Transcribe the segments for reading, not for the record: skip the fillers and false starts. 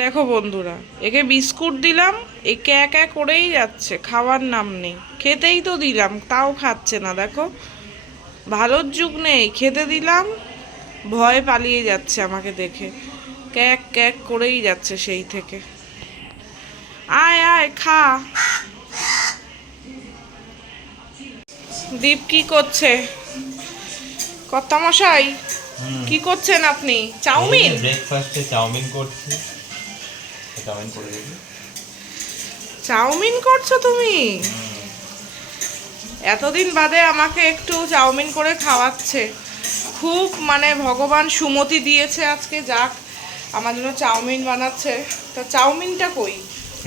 দেখো বন্ধুরা, একে বিস্কুট দিলাম, একে একা করেই যাচ্ছে, খাওয়ার নাম নেই। খেতেই তো দিলাম, তাও খাচ্ছে না। দেখো, ভালোর যুগ নেই। খেতে দিলাম, ভয় পালিয়ে যাচ্ছে আমাকে দেখে, ক্যাক ক্যাক করেই যাচ্ছে সেই থেকে। আয় আয় খা। দীপ কি করছে? কর্তামশাই কি করছেন আপনি? চাউমিন? ব্রেকফাস্টে চাউমিন করছি। চাউমিন করে দিবি। চাউমিন করছো তুমি? এতদিন বাদে আমাকে একটু চাউমিন করে খাওয়াচ্ছে। খুব মানে ভগবান সুমতি দিয়েছে আজকে, যাক আমার জন্য চাউমিন বানাচ্ছে। তো চাউমিনটা কই?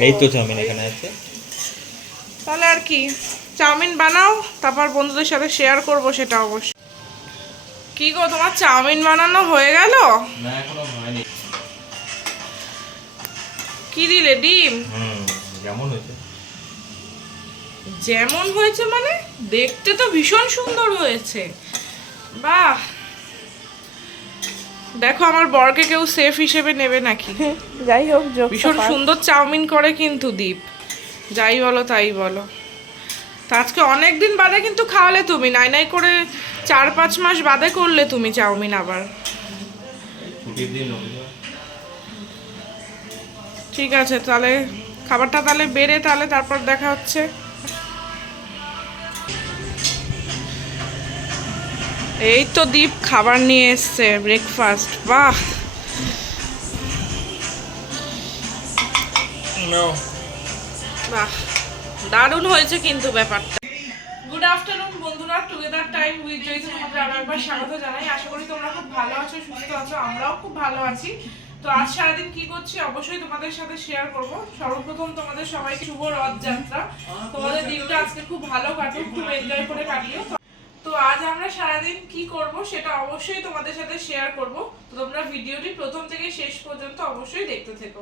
এই তো চাউমিন এখানে আছে। তাহলে আর কি, চাউমিন বানাও, তারপর বন্ধুদের সাথে শেয়ার করব সেটা অবশ্য। কি গো, তোমার চাউমিন বানানো হয়ে গেল? না, এখনো হয়নি। কি দিলে? ডিম? যেমন হয়েছে। যেমন হয়েছে মানে? দেখতে তো ভীষণ সুন্দর হয়েছে। বাহ, দেখো আমার বরকে কেউ সেফ হিসেবে নেবে নাকি? যাই হোক, ভীষণ সুন্দর চাউমিন করে কিন্তু দীপ, যাই বলো তাই বলো। তা আজকে অনেক দিন বাদে কিন্তু খাওয়ালে তুমি, নাই নাই করে 4-5 মাস বাদে করলে তুমি চাউমিন আবার। ঠিক আছে, তাহলে খাবারটা তাহলে বেড়ে তাহলে তারপর দেখা হচ্ছে। এই তো দীপ খাবার নিয়ে এসছে, ব্রেকফাস্ট। বাহ, বাহ, দারুণ হয়েছে কিন্তু ব্যাপারটা। গুড আফটারনুন বন্ধুরা, টুগেদার টাইম উইথ জয়িতা তোমাদের আরো একবার স্বাগত জানাই। আশা করি তোমরা খুব ভালো আছো, সুস্থ আছো, আমরাও খুব ভালো আছি। তো আজ সারাদিন কি করছি অবশ্যই তোমাদের সাথে শেয়ার করব। সর্বপ্রথম তোমাদের সবাইকে শুভ রথযাত্রা। তোমাদের দিনটা আজকে খুব ভালো কাটুক, খুব এনজয় করে কাটিও। তো আজ আমরা সারাদিন কি করব সেটা অবশ্যই তোমাদের সাথে শেয়ার করব। তো তোমরা ভিডিওটি প্রথম থেকে শেষ পর্যন্ত অবশ্যই দেখতে থেকো।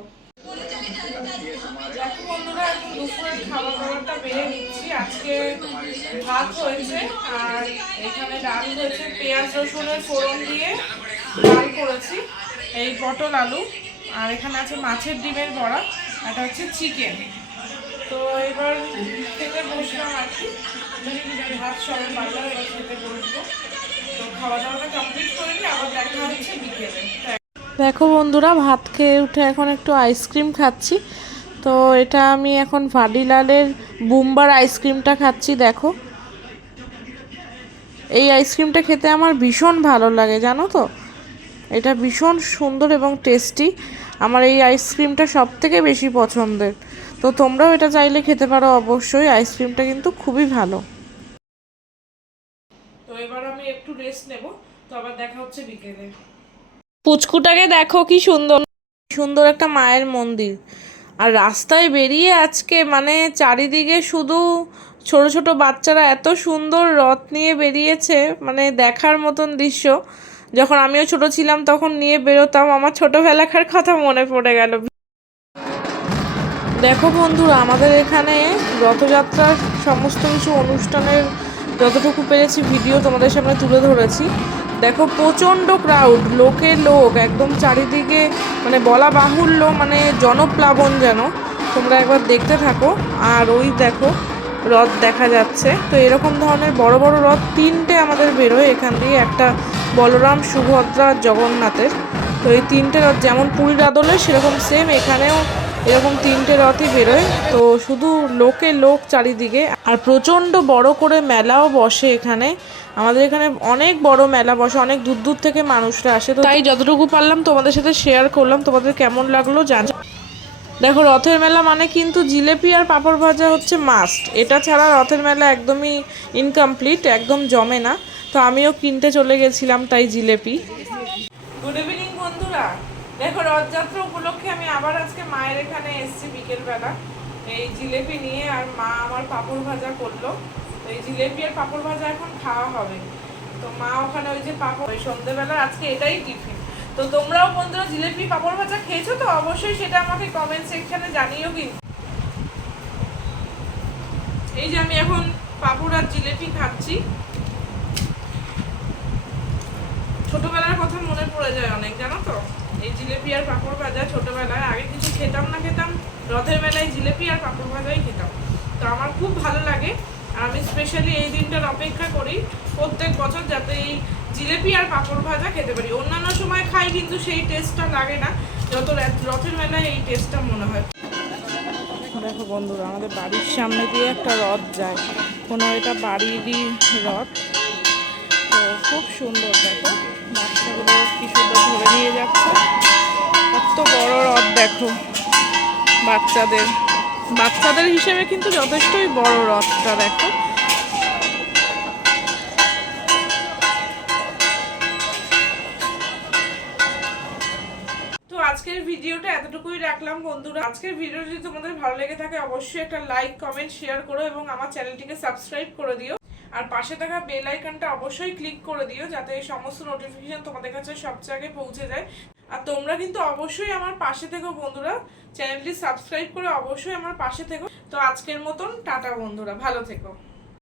দেখো বন্ধুরা, এখন দুপুরের খাবার দাবারটা বেড়ে নিচ্ছি। আজকে ভাত হয়েছে, আর এখানে ডাল হয়েছে, পেঁয়াজ রসুনের ফোড়ন দিয়ে ডাল করেছি, এই পটল আলু, আর এখানে আছে মাছের ডিমের বড়া, এটা হচ্ছে চিকেন। তো এবার খেতে বসলাম আর কি, ভাত সবাই পারলাম, এবার খেতে বসবো। তো খাওয়া দাওয়াটা কমপ্লিট করে নিয়ে আবার দেখা হচ্ছে বিকেলে। দেখো বন্ধুরা, ভাত খেয়ে উঠে এখন একটু আইসক্রিম খাচ্ছি। তো এটা আমি এখন ভাডিলালের বুম্বার আইসক্রিমটা খাচ্ছি। দেখো, এই আইসক্রিমটা খেতে আমার ভীষণ ভালো লাগে, জানো তো। এটা ভীষণ সুন্দর এবং টেস্টি। আমার এই আইসক্রিমটা সব থেকে বেশি পছন্দের। তো তোমরাও এটা চাইলে খেতে পারো অবশ্যই, আইসক্রিমটা কিন্তু খুবই ভালো। তো এবার আমি একটু রেস্ট নেব, তো আবার দেখা হচ্ছে বিকেলে। পুচকুটাকে দেখো কি সুন্দর সুন্দর একটা মায়ের মন্দির। আর রাস্তায় বেরিয়ে আজকে মানে চারিদিকে শুধু ছোট ছোট বাচ্চারা এত সুন্দর রথ নিয়ে বেরিয়েছে, মানে দেখার মতন দৃশ্য। যখন আমিও ছোট ছিলাম তখন নিয়ে বেরোতাম, আমার ছোটবেলাকার কথা মনে পড়ে গেল। দেখো বন্ধুরা, আমাদের এখানে রথযাত্রার সমস্ত কিছু অনুষ্ঠানের যতটুকু পেরেছি ভিডিও তোমাদের সামনে তুলে ধরেছি। দেখো, প্রচণ্ড ক্রাউড, লোকে লোক একদম চারিদিকে, মানে বলা বাহুল্য, মানে জনপ্লাবন যেন। তোমরা একবার দেখতে থাকো। আর ওই দেখো রথ দেখা যাচ্ছে। তো এরকম ধরনের বড় বড় রথ 3টে আমাদের বেরোয় এখান দিয়ে, একটা বলরাম, সুভদ্রা, জগন্নাথের। তো এই 3টে রথ যেমন পুরীর আদলে, সেরকম সেম এখানেও এরকম 3টে রথই বেরোয়। তো শুধু লোকে লোক চারিদিকে, আর প্রচণ্ড বড় করে মেলাও বসে এখানে। আমাদের এখানে অনেক বড় মেলা বসে, অনেক দূর দূর থেকে মানুষরা আসে। তো তাই যতটুকু পারলাম তোমাদের সাথে শেয়ার করলাম। তোমাদের কেমন লাগলো জান। দেখো, রথের মেলা মানে কিন্তু জিলেপি আর পাঁপড় ভাজা হচ্ছে মাস্ট। এটা ছাড়া রথের মেলা একদমই ইনকমপ্লিট, একদম জমে না। তো আমিও কিনতে চলে গেছিলাম তাই জিলেপি। গুড ইভিনিং বন্ধুরা, দেখো রথযাত্রা উপলক্ষে আমি আবার আজকে মায়ের এখানে এসেছি বিকেলবেলা এই জিলেপি নিয়ে। আর মা আমার পাঁপড় ভাজা করলো। তো এই জিলেপি আর পাঁপড় ভাজা এখন খাওয়া হবে। তো মা ওখানে ওই যে পাঁপড়, ওই সন্ধ্যেবেলা আজকে এটাই টিফিন। তো তোমরাও বন্ধুরা জিলেপি পাঁপড় ভাজা খেয়েছো তো অবশ্যই সেটা আমাকে কমেন্ট সেকশনে জানিও। কিন্তু এই যে আমি এখন পাঁপড় আর জিলেপি খাচ্ছি। ছোটবেলার কথা মনে পড়ে যায় অনেক, জানো তো। এই জিলেপি আর পাঁপড় ভাজা ছোটবেলায় আগে কিছু রথের মেলায় জিলেপি আর পাঁপড় ভাজাই খেতাম। তো আমার খুব ভালো লাগে, আর আমি স্পেশালি এই দিনটার অপেক্ষা করি প্রত্যেক বছর, যাতে এই জিলেপি আর পাঁপড় ভাজা খেতে পারি। অন্যান্য সময় খাই কিন্তু সেই টেস্টটা লাগে না যত রথের মেলায় এই টেস্টটা মনে হয়। দেখো বন্ধুরা, আমাদের বাড়ির সামনে দিয়ে একটা রথ যায়, কোনো এটা বাড়িরই রথ। তো খুব সুন্দর, দেখো বাচ্চাগুলো কি সুন্দর ধরে নিয়ে যাচ্ছে। কত বড় রথ দেখো, বাচ্চাদের হিসেবে কিন্তু যথেষ্টই বড় রথটা দেখো। তো আজকের ভিডিওটা এতটুকুই রাখলাম বন্ধুরা। আজকের ভিডিও যদি তোমাদের ভালো লেগে থাকে অবশ্যই একটা লাইক, কমেন্ট, শেয়ার করো এবং আমার চ্যানেলটিকে সাবস্ক্রাইব করে দিও। আর পাশে থাকা বেল আইকনটা অবশ্যই ক্লিক করে দিও, যাতে এই সমস্ত নোটিফিকেশন তোমাদের কাছে সবচেয়ে আগে পৌঁছে যায়। আর তোমরা কিন্তু অবশ্যই আমার পাশে থেকো বন্ধুরা, চ্যানেলটি সাবস্ক্রাইব করে অবশ্যই আমার পাশে থেকো। তো আজকের মতন টাটা বন্ধুরা, ভালো থেকো।